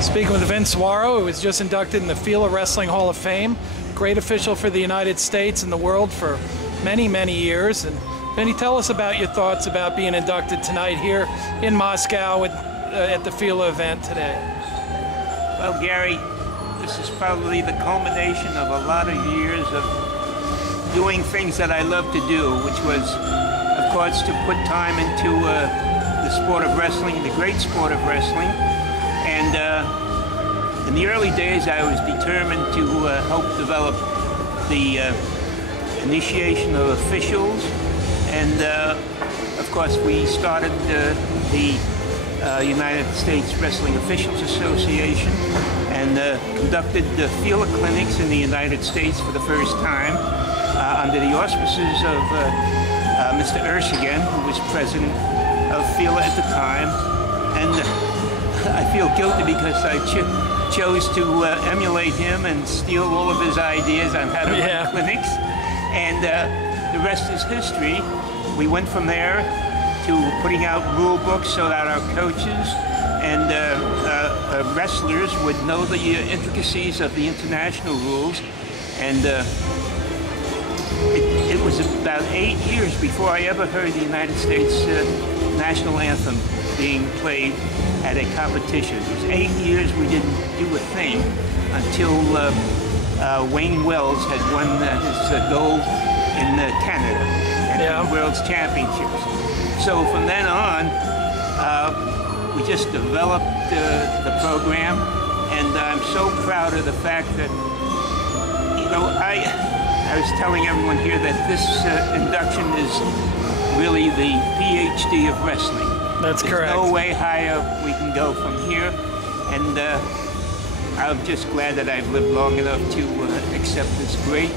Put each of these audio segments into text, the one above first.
Speaking with Vince Zuaro, who was just inducted in the FILA Wrestling Hall of Fame. Great official for the United States and the world for many, many years. And Vinny, tell us about your thoughts about being inducted tonight here in Moscow at the FILA event today. Well, Gary, this is probably the culmination of a lot of years of doing things that I love to do, which was, of course, to put time into the sport of wrestling, the great sport of wrestling. And in the early days, I was determined to help develop the initiation of officials. And, of course, we started the United States Wrestling Officials Association and conducted the FILA clinics in the United States for the first time under the auspices of Mr. Ershigin, who was president of FILA at the time. And I feel guilty because I chose to emulate him and steal all of his ideas on how to run clinics. And the rest is history. We went from there to putting out rule books so that our coaches and wrestlers would know the intricacies of the international rules. And it was about 8 years before I ever heard the United States national anthem being played at a competition. It was 8 years we didn't do a thing until Wayne Wells had won his gold in Canada at the World's Championships. So from then on, we just developed the program, and I'm so proud of the fact that, you know, I was telling everyone here that this induction is really the PhD of wrestling. That's correct. There's no way higher we can go from here, and I'm just glad that I've lived long enough to accept this great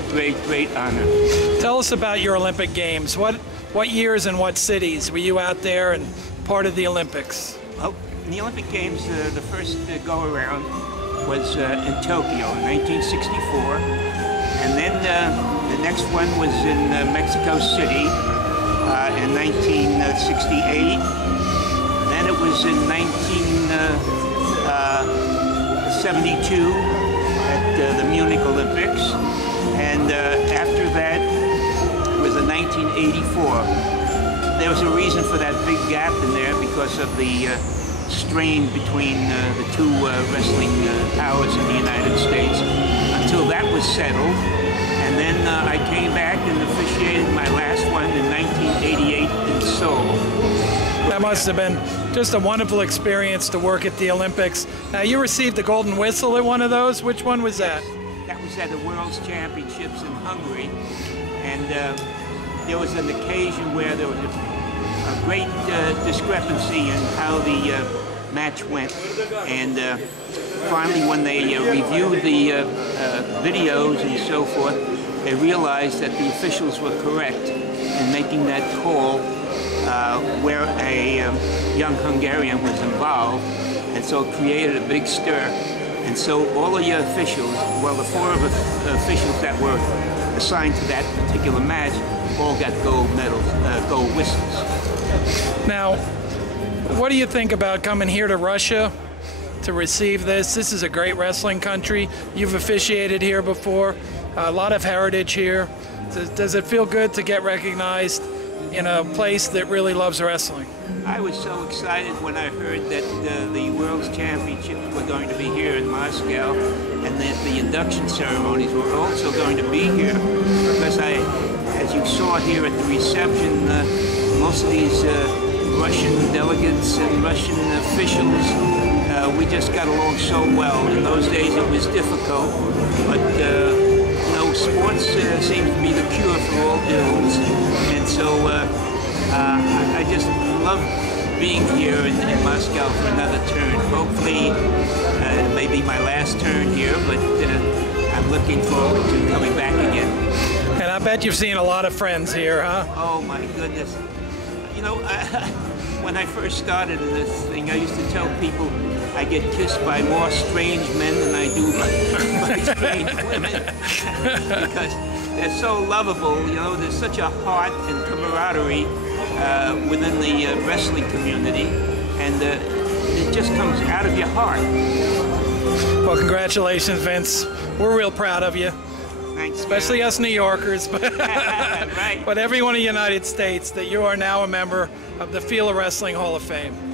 honor. Tell us about your Olympic Games. What years and what cities were you out there and part of the Olympics? Well, in the Olympic Games, the first go-around was in Tokyo in 1964, and then the next one was in Mexico City in 1968. Then it was in 1972 at the Munich Olympics, and after that was in 1984. There was a reason for that big gap in there because of the strain between the two wrestling powers in the United States until that was settled. And then I came back and officiated my last one in 1988 in Seoul. That must have been just a wonderful experience to work at the Olympics. Now, you received the Golden Whistle at one of those. Which one was that? That was at the World's Championships in Hungary. And there was an occasion where there was a great discrepancy in how the match went. And finally, when they reviewed the videos and so forth, they realized that the officials were correct in making that call where a young Hungarian was involved, and so it created a big stir. And so all of your officials, well, the 4 of the officials that were assigned to that particular match, all got gold medals, gold whistles. Now, what do you think about coming here to Russia to receive this? This is a great wrestling country. You've officiated here before, a lot of heritage here. Does it feel good to get recognized in a place that really loves wrestling? I was so excited when I heard that the World's Championships were going to be here in Moscow, and that the induction ceremonies were also going to be here, because as you saw here at the reception, most of these Russian delegates and Russian officials, we just got along so well. In those days it was difficult, but you know, sports seems to be the cure for all ills, and so I just love being here in Moscow for another turn. Hopefully it may be my last turn here, but I'm looking forward to coming back again. And I bet you've seen a lot of friends here, huh? Oh my goodness. You know, when I first started in this thing, I used to tell people I get kissed by more strange men than I do by strange women, because they're so lovable. You know, there's such a heart and camaraderie within the wrestling community, and just comes out of your heart. Well, congratulations, Vince. We're real proud of you. Thanks, Especially us New Yorkers, but, right. but everyone in the United States, that you are now a member of the FILA Wrestling Hall of Fame.